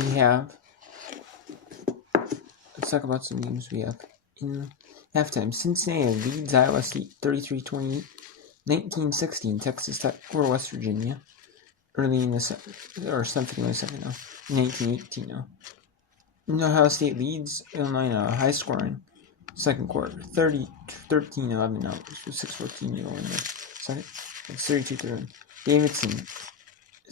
we have, let's talk about some games we have in halftime. Cincinnati leads Iowa State 33-28. 1916, Texas Tech over West Virginia. Early in the second, or 7:51 second now. 1918 now. Ohio State leads Illinois in a high scoring second quarter. 13-11 now. 6:14 to go in the second. It's 32-31. Davidson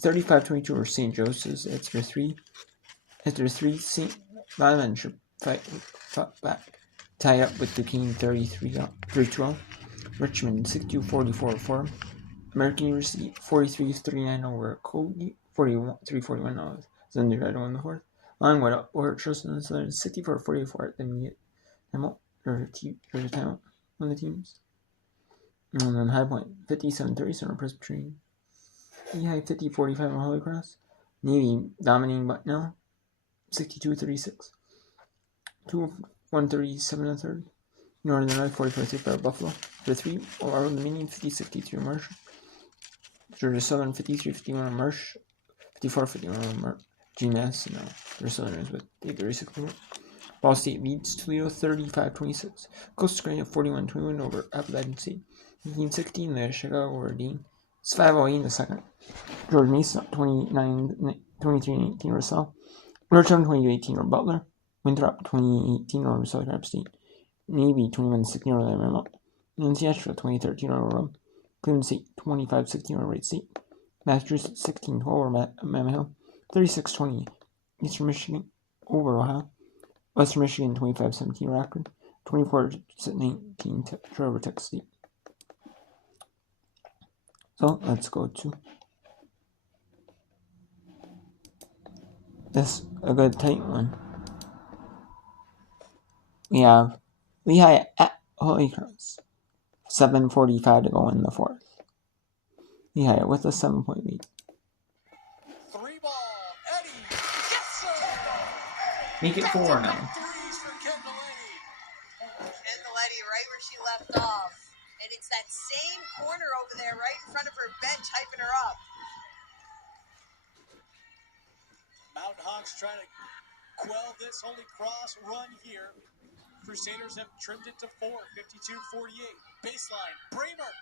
35-22 over St. Joseph's. After three, St. Bonaventure fight back. Tie up with Duquesne 33-12. Richmond 62-44 for American University 43-39 over Cody 43-41 now. Thunder had won the fourth. Longwood over Charleston Southern 64-44 at the immediate timeout or timeout on the teams. And then High Point 57-37 over Presbyterian. Lehigh 50-45 on Holy Cross. Navy dominating Bucknell 62-36. 137 in the third. Northern Illinois 44-6 by Buffalo. For 3, Old Dominion 50-63 on Marshall. Georgia Southern 53-51 on Marsh. 54-51 on GMS. Now Georgia Southerners with 36 points. Ball State leads Toledo 35-26. Coastal Carolina 41-21 over Appalachian State. 1916 the Chicago over Dean. It's 5:08 in the second. George Mason 23-19 over South. Georgetown 22-18 over Butler. Winthrop 20-18 over South Carolina State. Navy 21-16 over Alabama. UNC Asheville 20-13 over Rome. Cleveland State 25-16 over Wright State. Massachusetts 16-12 over Mammoth Hill. 36-20 Eastern Michigan over Ohio. Western Michigan 25-17 over Akron. 24-19 over Texas State. So let's go to this a good tight one. We have Lehigh at Holy Cross. 7:45 to go in the fourth. Lehigh with a 7-point lead. 3 ball, Eddie. Yes, sir. Make it 4 now. Threes for Kendall-Eddy. Kendall-Eddy right where she left off. And it's that same corner over there right in front of her bench, hyping her up. Mountain Hawks trying to quell this Holy Cross run here. Crusaders have trimmed it to 4, 52-48. Baseline, Bramer.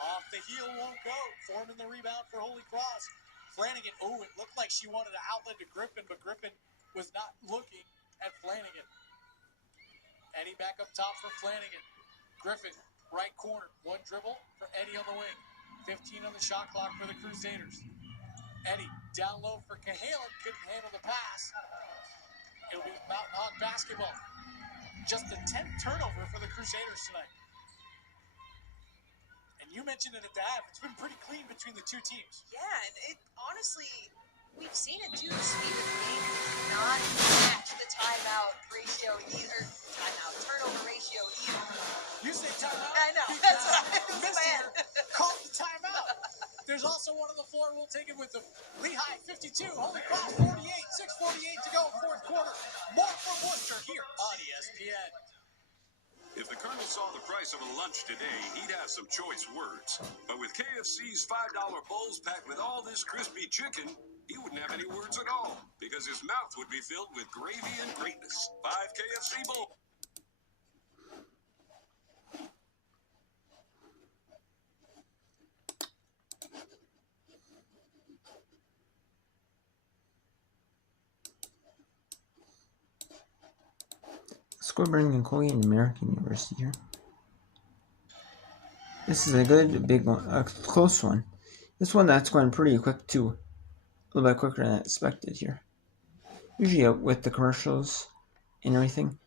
Off the heel, won't go. Forming the rebound for Holy Cross. Flanagan, oh, it looked like she wanted an outlet to Griffin, but Griffin was not looking at Flanagan. Eddie back up top for Flanagan. Griffin, right corner. One dribble for Eddie on the wing. 15 on the shot clock for the Crusaders. Eddie down low for Cahalan. Couldn't handle the pass. It'll be Mountain Hawk basketball. Just the 10th turnover for the Crusaders tonight. And you mentioned it at the half. It's been pretty clean between the two teams. Yeah, and it honestly, we've seen it too. Speed of game not match the timeout ratio either. Turnover ratio either. You say timeout. I know. That's what I was saying. Call the timeout. There's also one on the floor. We'll take it with them. Lehigh 52, Holy Cross 48, 6:48 to go, fourth quarter. More from Worcester here on ESPN. If the Colonel saw the price of a lunch today, he'd have some choice words. But with KFC's $5 bowls packed with all this crispy chicken, he wouldn't have any words at all, because his mouth would be filled with gravy and greatness. 5 KFC bowls. Scoreburn and Coley and American University here. This is a good big one, a close one. This one that's going pretty quick too. A little bit quicker than I expected here. Usually with the commercials and everything,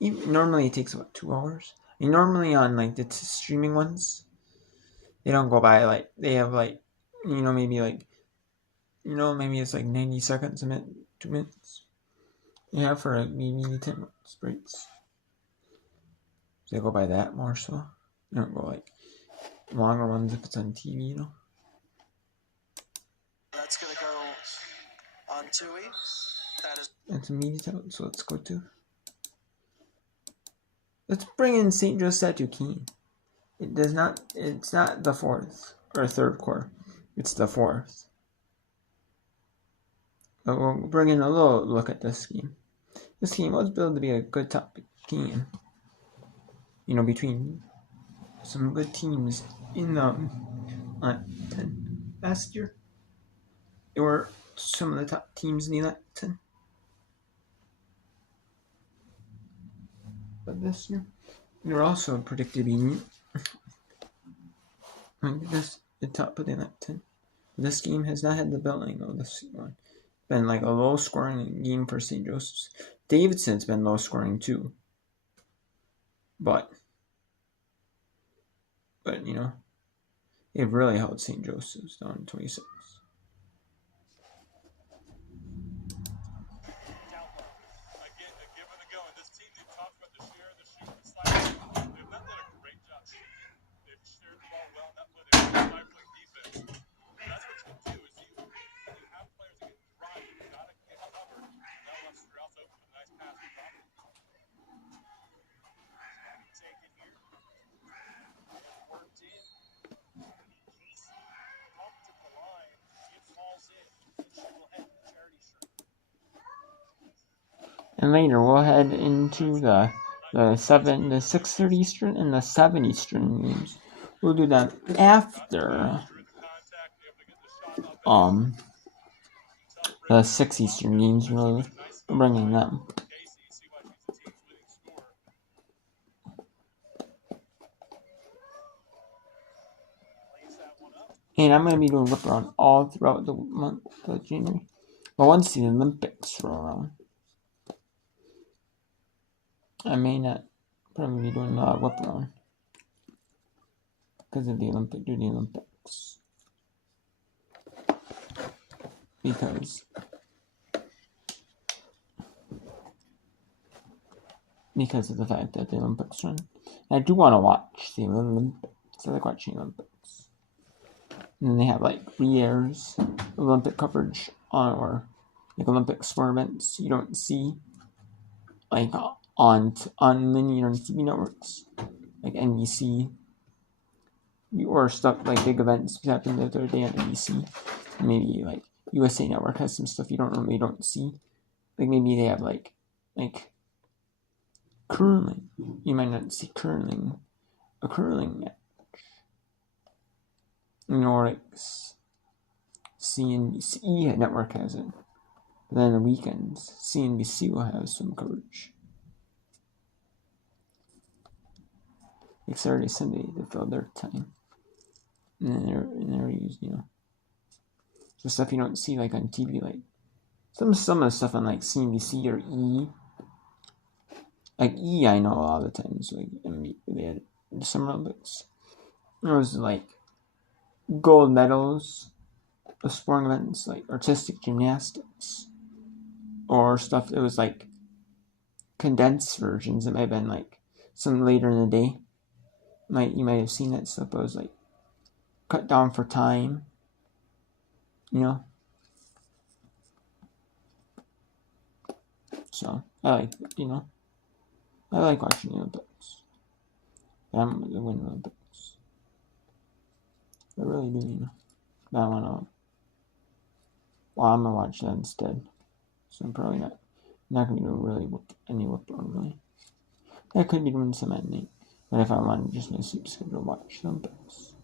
normally it takes about 2 hours. And normally on like the streaming ones, they don't go by like, they have like, maybe it's like 90 seconds a minute, 2 minutes. Yeah, for maybe 10 minutes breaks. They go by that more so. They don't go like longer ones if it's on TV, That's going to go on Tui. That's a media title, so let's go to. Let's bring in St. Joseph Duquesne. It's not the fourth or third quarter. It's the fourth. But we'll bring in a little look at this game. This game was billed to be a good top game. Between some good teams in the 10 last year. They were some of the top teams in the Elite 10. But this year, they were also predicted to be the top of the Elite 10. This game has not had the building though. This one been like a low scoring game for St. Joseph's. Davidson's been low scoring too. But they've really held St. Joseph's down 26. And later we'll head into the 6:30 Eastern and the 7 Eastern games. We'll do that after the 6 Eastern games. We're bringing them. And I'm going to be doing whip around all throughout the month of January. But once the Olympics roll around, I may not probably be doing a whip around because of the Olympics. Because of the fact that the Olympics run. And I do want to watch the Olympics. I like watching the Olympics. And then they have like re-airs, Olympic coverage or like Olympic sport events you don't see like on linear TV networks like NBC or stuff like big events happened the other day on NBC. Maybe like USA Network has some stuff you don't see. Like maybe they have like curling. You might not see a curling match. Or like CNBC network has it. But then on the weekends, CNBC will have some coverage. Like Saturday, Sunday, they fill their time. And they're used, so stuff you don't see like on TV, like some of the stuff on like CNBC or E. Like E, I know a lot of the times, like they had the Summer Olympics. There was like gold medals of sporting events like artistic gymnastics or stuff that was like condensed versions. It might have been like some later in the day. You might have seen that stuff, but it was like cut down for time. So I like watching the Olympics. I'm the Winter Olympics. I really do, But I'm gonna watch that instead. So I'm probably not gonna be doing really any whip on really. I could be doing some at night. But if I want just my sleep schedule, watch the Olympics.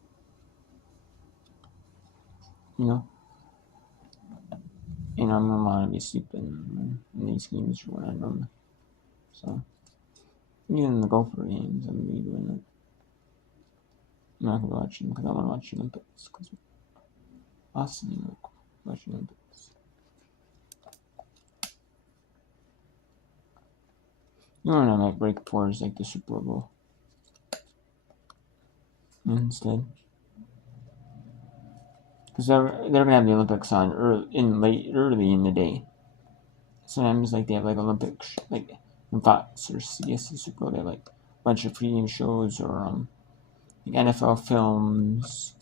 And I'm gonna want to be sleeping in these games when I normally. So even the Gopher games, I'm gonna be doing it. I'm not gonna watch them because I want to watch the Olympics. Because awesome, watch the Olympics. I might break for is like the Super Bowl instead. Because they're gonna have the Olympics on early in the day. Sometimes like they have like Olympics like in Fox or CBS Super Bowl. They have like a bunch of pregame shows or like NFL films,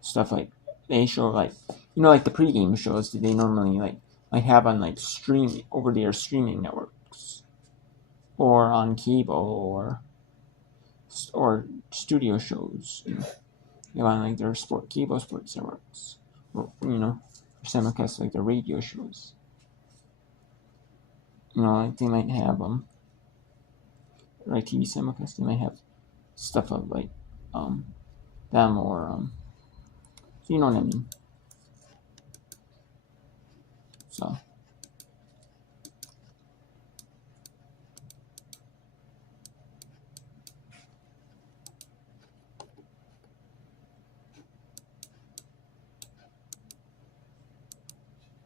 stuff like they show like like the pregame shows that they normally like have on like streaming over the air streaming networks or on cable or studio shows. On like their cable sports networks, simulcast like the radio shows. You know, like they might have like TV simulcast. They might have stuff of like them or so you know what I mean. So.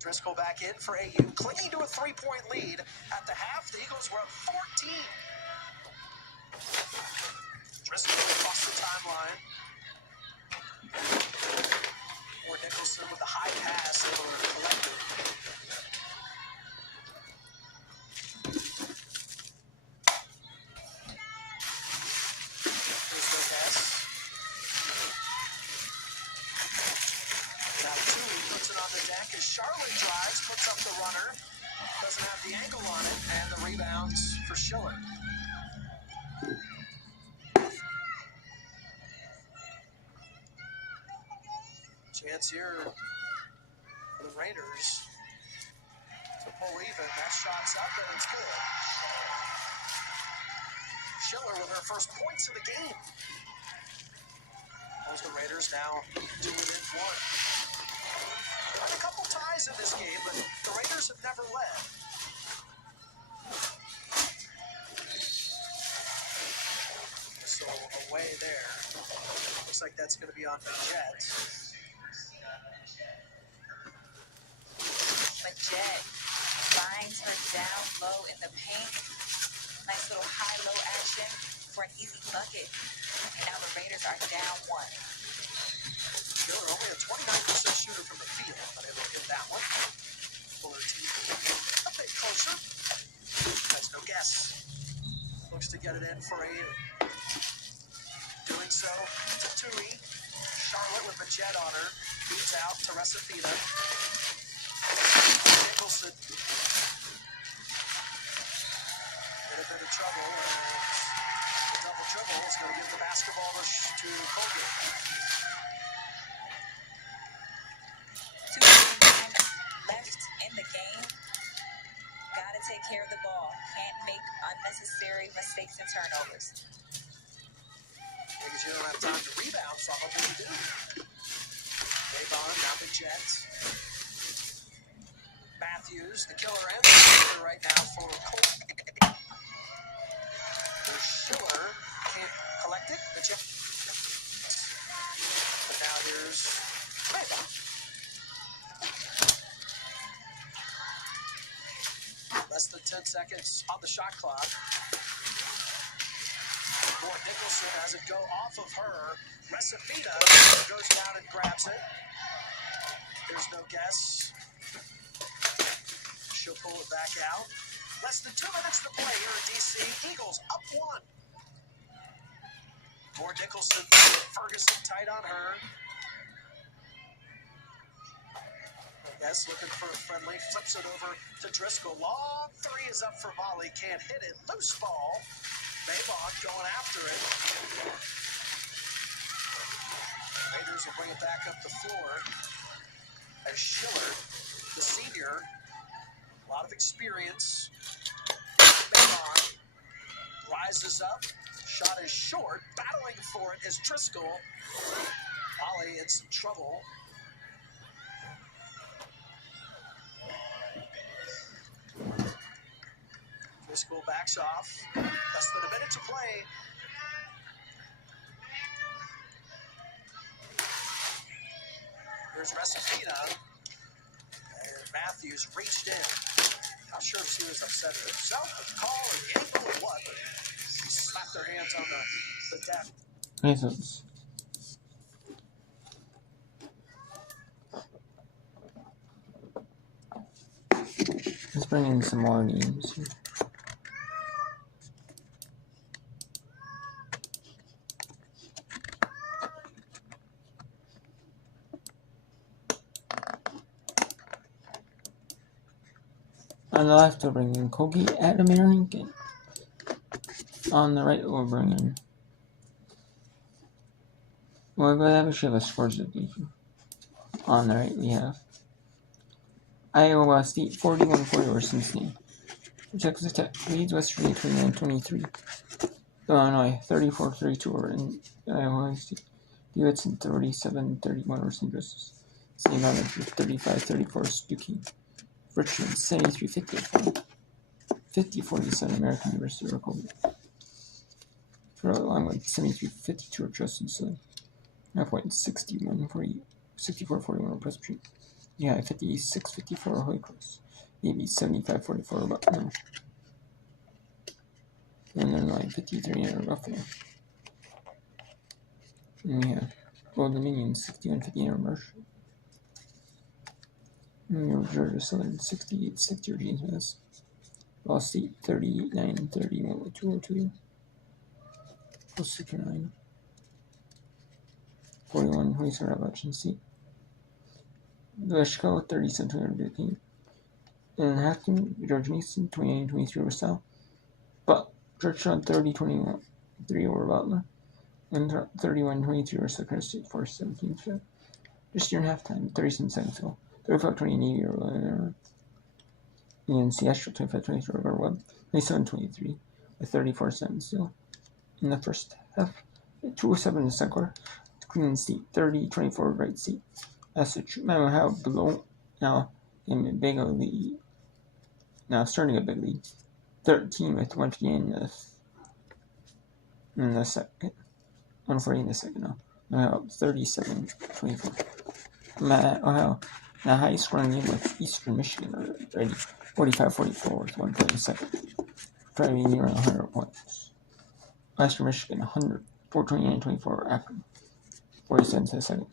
Driscoll back in for AU, clinging to a 3-point lead. At the half, the Eagles were up 14. Driscoll across the timeline. Or Nicholson with the high pass, able to collect it. Here's Lopez. Now Tui puts it on the deck as Charlotte drives, puts up the runner. Doesn't have the ankle on it, and the rebounds for Schiller. Chance here for the Raiders to pull even. That shot's up, and it's good. Schiller with her first points of the game. Those the Raiders now do within one. A couple ties in this game, but the Raiders have never led. So away there. Looks like that's going to be on the Jets. Majette finds her down low in the paint. Nice little high-low action for an easy bucket. And now the Raiders are down one. Schiller only a 29% shooter from the field, but able to hit that one. Fuller team a bit closer. That's no guess. Looks to get it in for AU. Doing so to Tui. Charlotte with Majette on her. Beats out to Recipita. Nicholson in a bit of trouble, and the double dribble is going to give the basketball to Colgate. 2:59 left in the game. Gotta take care of the ball. Can't make unnecessary mistakes and turnovers. Because you don't have time to rebound from them when you do. Avon, now the Jets. Matthews, the killer and the shooter right now for Colgate. Schiller can't collect it. The Jets. But now here's Avon. Less than 10 seconds on the shot clock. More Nicholson has it go off of her. Recipita goes down and grabs it. There's no guess. She'll pull it back out. Less than 2 minutes to play here in DC. Eagles up one. More Nicholson. Ferguson tight on her. Yes, looking for a friendly. Flips it over to Driscoll. Long three is up for volley. Can't hit it. Loose ball. Maybach going after it. Raiders will bring it back up the floor. As Schiller, the senior, a lot of experience. Maybach rises up. Shot is short. Battling for it is Driscoll. Volley in some trouble. Driscoll backs off. Less than a minute to play. Here's Recipita. And Matthews reached in. Not sure if she was upset at herself with the call or the angle or what, but she slapped her hands on the deck. Jesus. Let's bring in some more names here. On the left, we'll bring in Kogi Adamarinkin. On the right, we'll bring in. Well, we have a scores division. On the right, we have Iowa State 41-40 over Cincinnati. Texas Tech leads West Virginia 29-23. Illinois 34-32 over Iowa State. Davidson 37-31 over St. Joseph's. St. Bonaventure 35-34 Duquesne. Richmond 73-54. 50-47 American University of Rehoboth. Longwood 73-52 over Justin Southern. 9 points 64-41 over Presbyterian. Yeah, 56-54 over Holy Cross. Navy 75-44 over Buckner. And then line 53 over Buffalo. And we have Old Dominion 61-50 over Marshall. And we have Georgia Southern 68-60 over James Madison. Ball State 39-31 over 202. Plus 69. 41-27 over Appalachian State. The Chicago 37-20 over Duquesne. And Hampton, Georgia Mason 29-23 over Sal. But Georgetown 30-23 over Butler. And 31-23 over Sacramento State 4-17. Just during halftime, 37 seconds ago. 35-20 Navy over Illinois. And Seattle 25-23 over Webb. 27-23 with 34 seconds still. In the first half, 2:07 in the second quarter. Cleveland State 30-24 Wright State. Ohio below now in a big lead. Now starting a big lead. 13 with 150 in the second. 140 in the second now. Ohio 37-24. Ohio now high scoring game with Eastern Michigan already. 45-44 with 1 point in the second. Driving near 100 points. Western Michigan 100. 429-24 Akron. 47 to the second.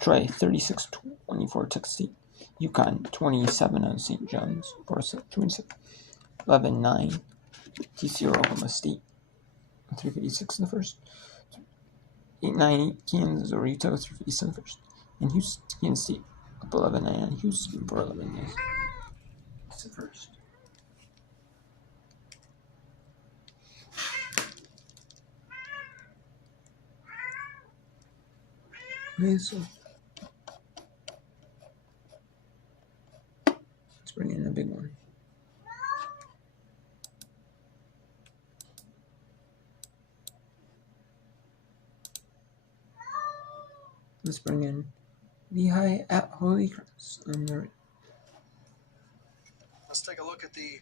Troy 36-24 Texas State. UConn 27 on St. John's. 4-27. 11-9 TCU Oklahoma State. 356 in the first. 8-9 Kansas or Utah 357 first. And Houston State up 11-9 on Houston for 11 days. That's the first. Okay, so let's bring in a big one. Let's bring in Lehigh at Holy Cross. Let's take a look at the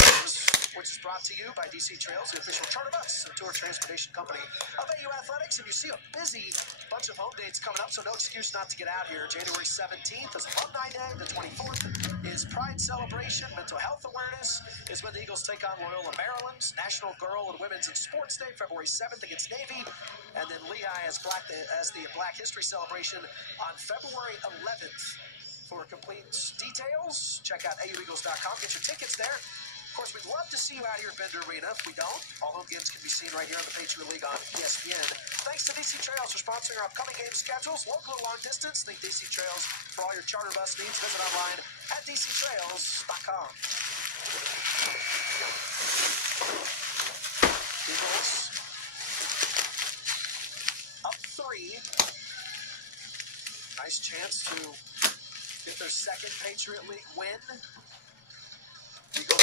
games, which is brought to you by DC Trails, the official charter bus and tour transportation company of AU Athletics. And you see a busy bunch of home dates coming up, so no excuse not to get out here. January 17th is Alumni Day. The 24th is Pride Celebration. Mental Health Awareness is when the Eagles take on Loyola Maryland. National Girl and Women's and Sports Day, February 7th against Navy. And then Lehigh has the Black History Celebration on February 11th. For complete details, check out AUEagles.com. Get your tickets there. Of course, we'd love to see you out here at Bender Arena. If we don't, all home games can be seen right here on the Patriot League on ESPN. Thanks to DC Trails for sponsoring our upcoming game schedules. Local or long distance, think DC Trails for all your charter bus needs. Visit online at DCTrails.com. Eagles up 3. Nice chance to get their second Patriot League win. Eagles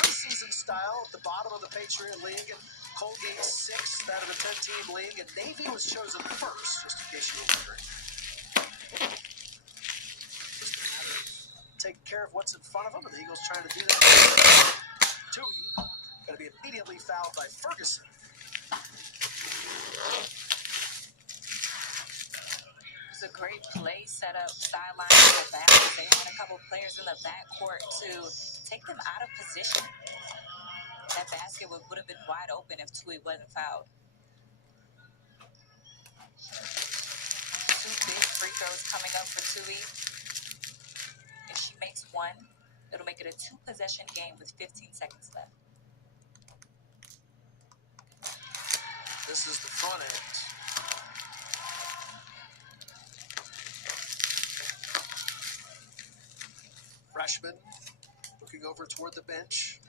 preseason style at the bottom of the Patriot League. And Colgate 6th out of the 10-team league. And Navy was chosen first, just in case you were wondering. Just a matter of taking care of what's in front of them. And the Eagles trying to do that. Tui going to be immediately fouled by Ferguson. It was a great play set up sideline in the back. They had a couple players in the backcourt to take them out of position. That basket would have been wide open if Tui wasn't fouled. 2 big free throws coming up for Tui. If she makes one, it'll make it a 2-possession game with 15 seconds left. This is the front end. Freshman looking over toward the bench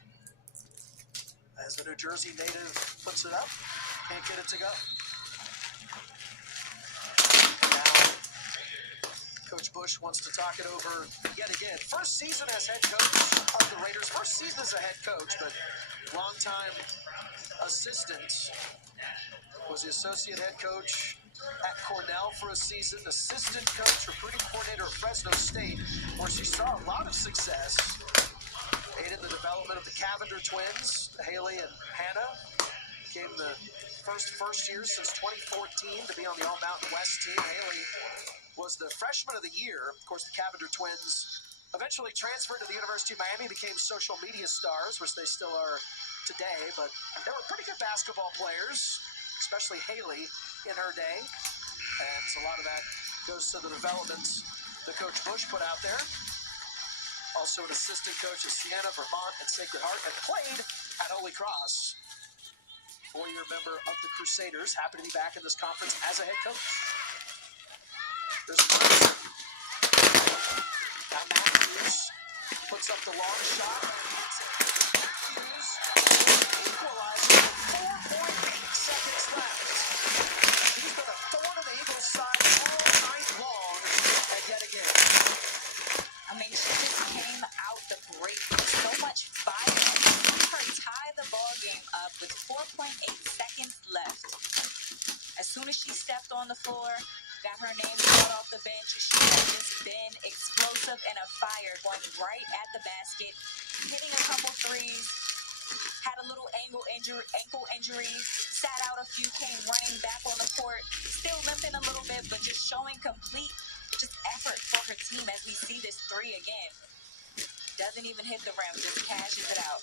as the New Jersey native puts it up. Can't get it to go. Now Coach Bush wants to talk it over yet again. First season as head coach of the Raiders. First season as a head coach, but longtime assistant. Was the associate head coach at Cornell for a season, assistant coach, recruiting coordinator at Fresno State, where she saw a lot of success. Aided the development of the Cavender twins, Haley and Hannah. Became the first year since 2014 to be on the All Mountain West team. Haley was the freshman of the year. Of course, the Cavender twins eventually transferred to the University of Miami, became social media stars, which they still are today. But they were pretty good basketball players, especially Haley in her day. And a lot of that goes to the developments that Coach Bush put out there. Also an assistant coach at Siena, Vermont, and Sacred Heart, and played at Holy Cross. 4-year member of the Crusaders, happy to be back in this conference as a head coach. There's Brunson. Now Matthews puts up the long shot. Matthews equalizes with 4.8 seconds left. He's been a thorn in the Eagles' side all night long, and yet again. I mean, she just came out the break with so much fire. Helped her tie the ball game up with 4.8 seconds left. As soon as she stepped on the floor, got her name called off the bench, she has just been explosive and a fire, going right at the basket, hitting a couple threes, had a little ankle injury, sat out a few, came running back on the court, still limping a little bit, but just showing complete effort for her team as we see this three again. Doesn't even hit the rim, just cashes it out.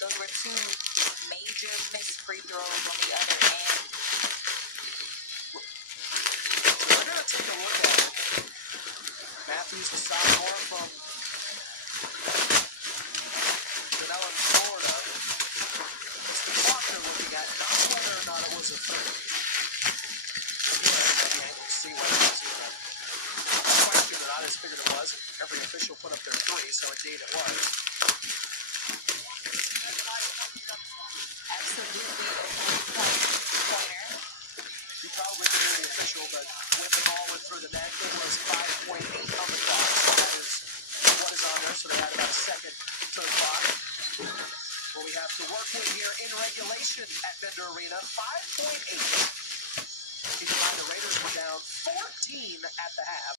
Those were two major missed free throws on the other end. We're going to take a look at it. Matthews, the sophomore from Pinellas, Florida. It's the clock they're looking at, not whether or not it was a three. See what it was. A question that I just figured it was. Every official put up their three, so indeed it was. Absolutely a 3-point pointer. You probably could hear the official, but when the ball went through the net, it was 5.8 on the clock. So that is what is on there. So they had about a second to the clock. What we have to work with here in regulation at Bender Arena, 5.8. Keep in mind the Raiders were down 14 at the half.